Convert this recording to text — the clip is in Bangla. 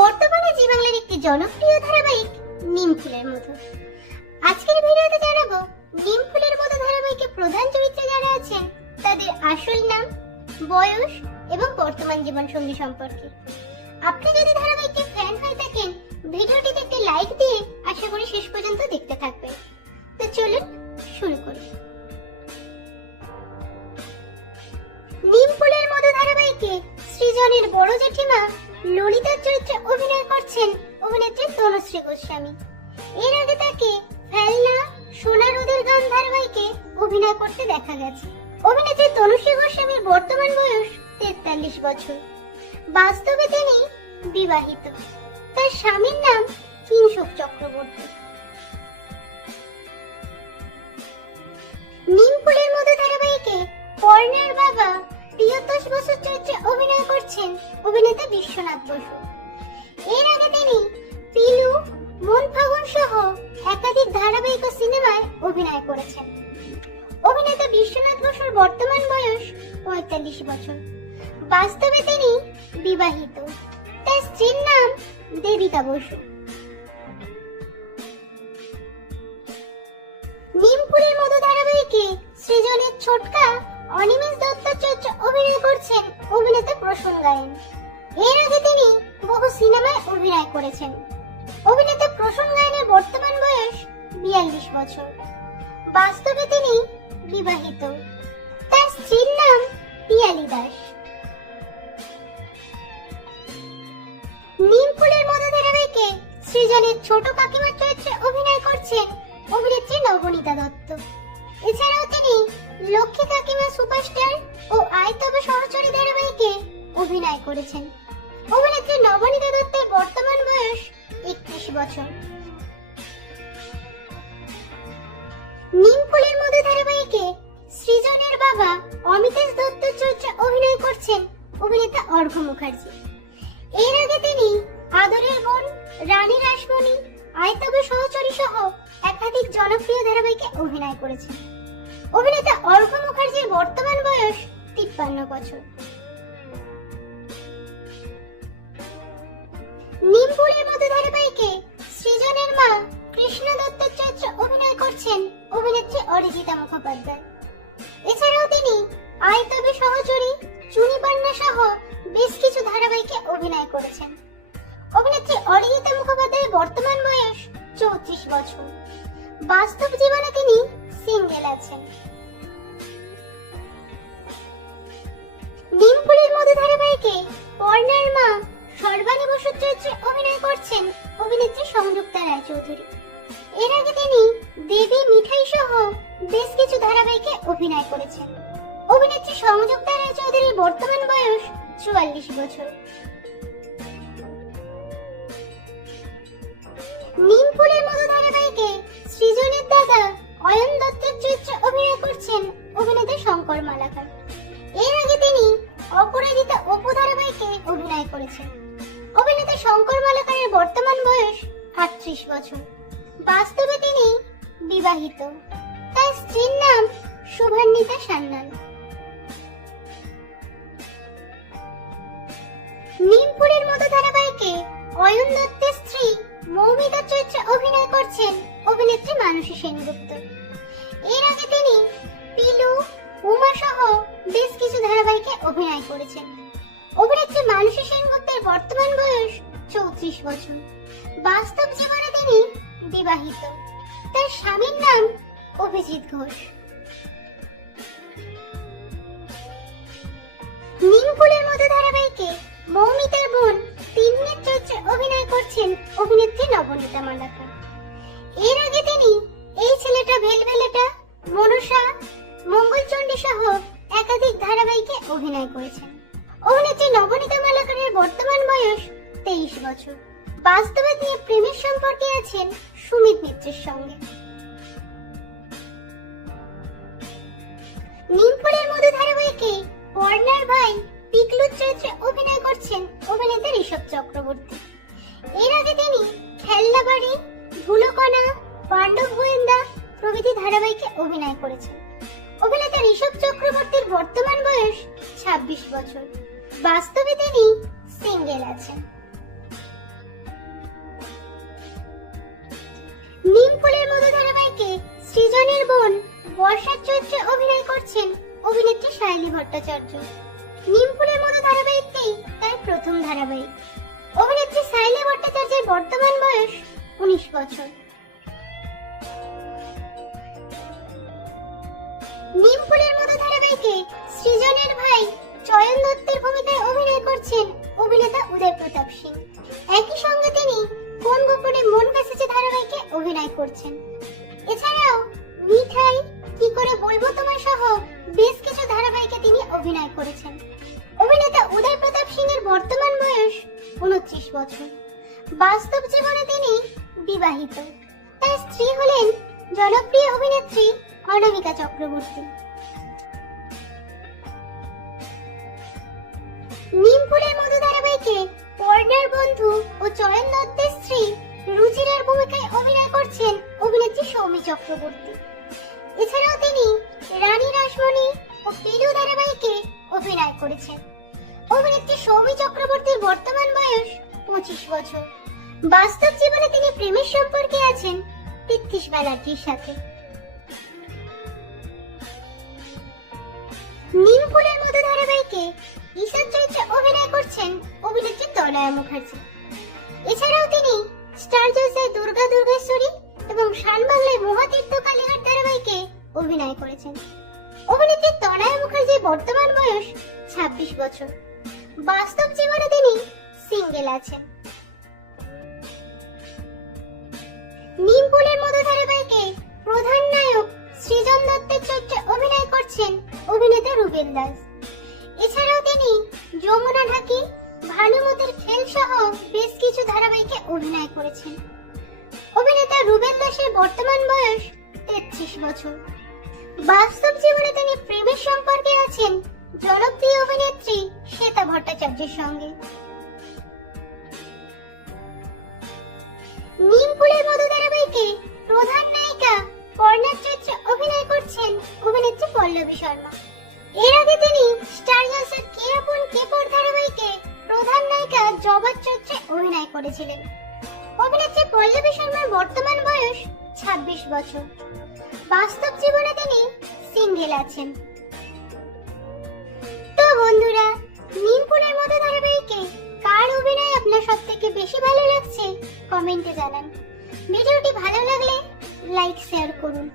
বর্তমানে জি বাংলার একটি জনপ্রিয় ধারাবাহিক নিমফুলের মধু। আজকের ভিডিওতে জানাবো নিমফুলের মধু ধারাবাহিকে প্রধান চরিত্রে যারা আছেন তাদের আসল নাম, বয়স এবং বর্তমান জীবন সঙ্গী সম্পর্কে। আপনি যদি ধারাবাহিকের ফ্যান হয়ে থাকেন, ভিডিওটিতে একটি লাইক দিয়ে আশা করি শেষ পর্যন্ত দেখতে থাকবেন। তো চলুন শুরু করি। নিমফুলের মধু ধারাবাহিকে সৃজনের বড় জেঠিমা ললিতার চরিত্রে অভিনয় করছেন অভিনেত্রী তনুশ্রী গোস্বামী। এর আগে তাকে ফেলনা, সোনা রোদের গান ধারাবাহিকে অভিনয় করতে দেখা গেছে। অভিনেত্রী তনুশ্রী গোস্বামীর বর্তমান বয়স 43 বছর। বাস্তবে তিনি বিবাহিত। তার স্বামীর নাম কিংশুক চক্রবর্তী। নিমফুলের মধু ধারাবাহিকে পর্ণার বাবা প্রিয়তোষ বসুর চরিত্রে অভিনয় করছেন অভিনেতা বিশ্বনাথ বসু। এর আগে তিনি পিলু, মন ফাগুন সহ একাধিক ধারাবাহিক ও সিনেমায় অভিনয় করেছেন। অভিনেতা বিশ্বনাথ বসুর বর্তমান বয়স 45 বছর। বাস্তবে তিনি বিবাহিত। তার স্ত্রীর নাম দেবিকা বসু। নিমফুলের মধু ধারাবাহিকে সৃজনের ছোটকা অনিমেষ দত্তর চরিত্রে অভিনয় করছেন অভিনেতা প্রসন্ন গায়েন। এর আগে তিনি বহু সিনেমায় অভিনয় করেছেন। অভিনেতা প্রসন্ন গায়েনের বর্তমান বয়স 42 বছর। বাস্তবে তিনি বিবাহিত। তার স্ত্রীর নাম পিয়ালি দাস। নিমফুলের মধু ধারাবাহিকে সৃজনের ছোট কাকিমার চরিত্রে অভিনয় করছেন অভিনেত্রী নবনীতা দত্ত। এছাড়াও তিনি লক্ষ্মী কাকিমা সুপারস্টার ও আয় তবে সহচরী ধারাবাহিকে অভিনয় করেছেন। অভিনেত্রী নবনীতা দত্তের বর্তমান বয়স 31 বছর। নিমফুলের মধু ধারাবাহিকে সৃজনের বাবা অমিতেশ দত্তর চরিত্রে অভিনয় করছেন অভিনেতা অর্ঘ্য মুখার্জি। এর আগে তিনি আদরের বোন, রানী রাসমণি, আয় তবে সহচরী সহ একাধিক জনপ্রিয় ধারাবাহিকে অভিনয় করেছেন। অভিনেতা অর্ঘ্য মুখার্জির বর্তমান বয়স 53 বছর। নিমফুলের মধু ধারাবাহিকে সৃজনের মা কৃষ্ণ দত্তের চরিত্রে অভিনয় করছেন অভিনেত্রী অরিজিতা মুখোপাধ্যায়। এছাড়াও তিনি আয় তবে সহচরী, চুনি পান্না সহ বেশ কিছু ধারাবাহিকে অভিনয় করেছেন। অভিনেত্রী অরিজিতা মুখোপাধ্যায়ের বর্তমান বয়স 34 বছর। বাস্তব জীবনে তিনি সিঙ্গেল আছেন। নিমফুলের মধু ধারাবাহিকে পর্ণার মা সর্বাণী বসুর চরিত্রে অভিনয় করছেন অভিনেত্রী সংযুক্তা রায়চৌধুরী। এর আগে তিনি দেবী, মিঠাই সহ বেশ কিছু ধারাবাহিকে অভিনয় করেছেন। অভিনেত্রী সংযুক্তা রায়চৌধুরীর বর্তমান বয়স 44 বছর। নিমফুলের মধু ধারাবাহিকে সৃজনের দাদা অয়ন দত্তের চরিত্রে অভিনয় করছেন অভিনেতা শঙ্কর মালাকার। এর আগে তিনি অপরাজিতা অপু ধারাবাহিকে অভিনয় করেছেন। অভিনেতা শঙ্কর মালাকারের বর্তমান বয়স 38 বছর। বাস্তবে তিনি বিবাহিত। তার স্ত্রীর নাম শুভান্বিতা সান্যাল। নিমফুলের মধু ধারাবাহিকে অয়ন দত্তের স্ত্রী মৌমিতার চরিত্রে অভিনয় করছেন অভিনেত্রী মানসী সেনগুপ্ত। এর আগে তিনি পিলু, উমা সহ বেশ কিছু ধারাবাহিকে অভিনয় করেছেন। অভিনেত্রী মানসী সেনগুপ্তের বর্তমান বয়স 34 বছর। বাস্তব জীবনে তিনি বিবাহিত। তার স্বামীর নাম অভিজিৎ ঘোষ। নিমফুলের মধু ধারাবাহিকে মৌমিতার বোন তিন্নির চরিত্রে অভিনয় করছেন অভিনেত্রী নবনীতা মালাকার। এর আগে তিনি এই ছেলেটা ভেলভেলেটা, মনসা, মঙ্গলচণ্ডী সহ একাধিক ধারাবাহিকে অভিনয় করেছেন। অভিনেত্রী নবনীতা মালাকারের বর্তমান বয়স 23 বছর। বাস্তবে তিনি প্রেমের সম্পর্কে আছেন সুমিত মিত্রের সঙ্গে। নিমফুলের মধু ধারাবাহিকে পর্ণার ভাই পিকলুর চরিত্রে অভিনয় করছেন অভিনেতা ঋষভ চক্রবর্তী। এর আগে তিনি খেলনা বাড়ি, ধুলোকণা, পাণ্ডব গোয়েন্দা প্রভৃতি ধারাবাহিকে অভিনয় করেছেন। অভিনেতা ঋষভ চক্রবর্তীর বর্তমান বয়স 26 বছর। বাস্তবে তিনি সিঙ্গেল আছেন। বর্ষার চরিত্রে অভিনয় করছেন অভিনেত্রী সায়লী ভট্টাচার্য। নিমফুলের মতো ধারাবাহিকটি তার প্রথম ধারাবাহিক। অভিনেত্রী সায়লী ভট্টাচার্যের বর্তমান বয়স 19 বছর। নিমফুলের মতো ধারাবাহিকে সৃজনের ভাই চয়ন দত্তের ভূমিকায় অভিনয় করছেন অভিনেতা উদয় প্রতাপ সিং। একই সঙ্গে তিনি কোন গোপনে মন বেঁচেছে ধারাবাহিকে অভিনয় করছেন। এছাড়াও মিঠাই, কি করে বলবো তোমার সহ বেশ কিছু ধারাবাহিকে তিনি অভিনয় করেছেন। অভিনেতা উদয় প্রতাপ সিং এর বর্তমান বয়স 29 বছর। বাস্তব জীবনে তিনি বিবাহিত। তার স্ত্রী হলেন জনপ্রিয় অভিনেত্রী অনামিকা চক্রবর্তী। নিমফুলের মতো ধারাবাহিকে পর্ণার বন্ধু ও চয়ন দত্তের স্ত্রী রুচিরার ভূমিকায় অভিনয় করছেন অভিনেত্রী সৌমি চক্রবর্তী। এছাড়াও তিনি রানী রাসমণি ও পিলু ধারাবাহিকে অভিনয় করেছেন। অভিনেত্রী সৌমি চক্রবর্তীর বর্তমান বয়স 25 বছর। বাস্তব জীবনে তিনি প্রেমের সম্পর্কে আছেন পৃথ্বীশ ব্যানার্জির সাথে। নিমফুলের মতো ধারাবাহিকে ঈশার চরিত্রে অভিনয় করছেন অভিনেত্রী তনয়া মুখার্জি। এছাড়াও তিনি স্টার জলসায় দুর্গা দুর্গেশ্বরী এবং শান বাংলায় মহাতীর্থ কালীঘাট ধারাবাহিকে অভিনয় করেছেন। অভিনেত্রী তনয়া মুখার্জির বর্তমান বয়স 26 বছর। বাস্তব জীবনে তিনি সিঙ্গেল আছেন। নিমফুলের মতো ধারাবাহিকে প্রধান নায়ক সৃজন দত্তের চরিত্রে অভিনয় করছেন অভিনেতা রুবেল দাস। এছাড়াও তিনি যমুনা ঢাকি, ভানুমতির খেল সহ বেশ কিছু ধারাবাহিকে অভিনয় করেছেন। অভিনেতা রুবেল দাসের বর্তমান বয়স 33 বছর। বাস্তব জীবনে তিনি প্রেমের সম্পর্কে আছেন জনপ্রিয় অভিনেত্রী শ্বেতা ভট্টাচার্যের সঙ্গে। নিমফুলের মতো ধারাবাহিকে প্রধান নায়িকা পর্ণার চরিত্রে অভিনয় করছেন অভিনেত্রী পল্লবী শর্মা। এর আগে তিনি স্টার জলসার কে আপন কে পর ধারাবাহিকে প্রধান নায়িকা জবার চরিত্রে অভিনয় করেছিলেন। অভিনেত্রী পল্লবী শর্মার বর্তমান বয়স 26 বছর। বাস্তব জীবনে তিনি সিঙ্গেল আছেন। তো বন্ধুরা, নিমফুলের মতো ধারাবাহিকে কার অভিনয় আপনার সবথেকে বেশি ভালো লাগছে কমেন্টে জানান। ভিডিওটি ভালো লাগলে লাইক শেয়ার করুন।